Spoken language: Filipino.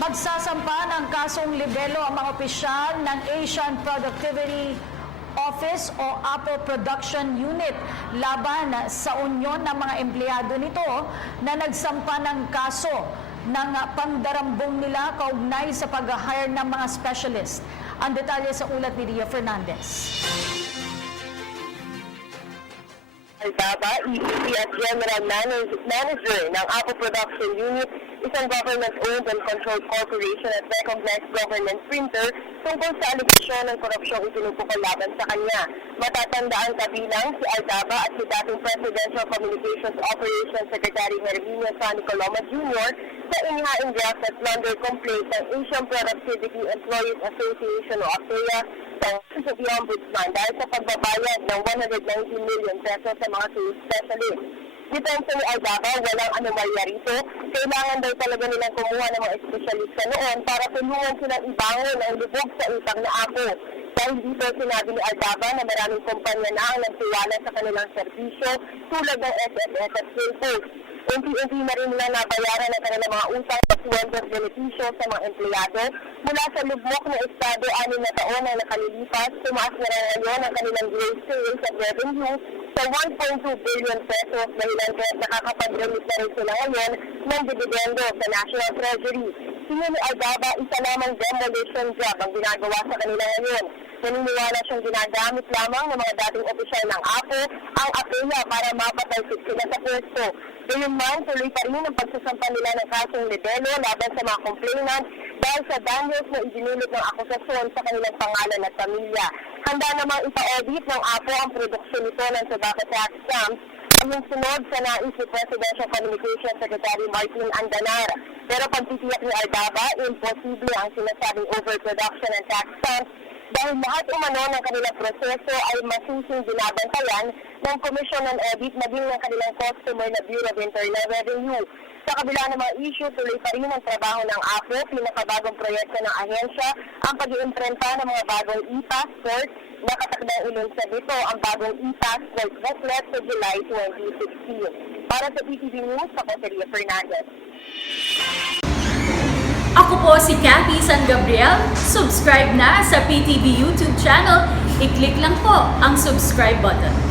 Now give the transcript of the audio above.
Magsasampa ng kasong libelo ang mga opisyal ng Asian Productivity Office o Apple Production Unit laban sa unyon ng mga empleyado nito na nagsampa ng kaso ng pangdarambong nila kaugnay sa pag-hire ng mga specialist. Ang detalye sa ulat ni Ria Fernandez. Aldaba, EVP at General Manager ng Apple Production Unit, isang government-owned and controlled corporation at recognized government printer tungkol sa aligasyon ng korupsyong itinupukol laban sa kanya. Matatandaan kabilang si Aldaba at si dating Presidential Communications Operations Secretary Herminio Sonny Coloma Jr. sa inihaing draft at plunder complaint ng Asian Productivity Employees Association o APEA sa Ombudsman dahil sa pagbabayad ng 190 million pesos sa mga sales specialists. Depensa ni Aldaba, walang anomalya rito. Kailangan daw talaga nilang kumuha ng mga espesyalista noon para tulungan silang ibangon ang lubog sa utang na Apo. Dahil dito sinabi ni Aldaba na maraming kumpanya na ang nagtiwala sa kanilang serbisyo tulad ng SSS at Philpost. Unti-unti na rin nila nabayaran ang kanilang mga utang at sweldo at benepisyo sa mga empleyado. Mula sa lubok na estado, 6 na taon ang nakalilipas, tumaas na rin ngayon ang kanilang gross sales at revenue sa 1.2 billion pesos dahilan kaya nakakapag-remit na rin sila ngayon ng dividendo sa National Treasury. Tingin ni Aldaba, isa lamang demolition job ang ginagawa sa kanila ngayon. Naniniwala siyang ginagamit lamang ng mga dating opisyal ng APO ang APEA para mapatalsik sila sa pwesto. Gayunman, tuloy pa rin ang pagsasampa nila ng kasong libelo laban sa mga complainant dahil sa danyos na idinulot ng akusasyon sa kanilang pangalan at pamilya. Handa namang ipa-audit ng APO ang produksyon nito ng tobacco tax stamps ang sunod sa nais ni Presidential Communications Secretary Martin Andanar. Pero pagtitiyak ni Aldaba, imposible ang sinasabing overproduction ng tax stamps dahil lahat umano ng kanilang proseso ay masusing binabantayan ng Commission on Audit maging ng kanilang customer na Bureau of Internal Revenue. Sa kabila ng mga issue, tuloy pa rin ang trabaho ng APO, pinakabagong proyekto ng ahensya, ang pag-iimprenta ng mga bagong e-passport, nakatakdang ilunsad dito ang bagong e-passport booklet sa July 2016. Para sa PTV News, ako si Ria Fernandez. Ako po si Cathy San Gabriel. Subscribe na sa PTV YouTube channel. I-click lang po ang subscribe button.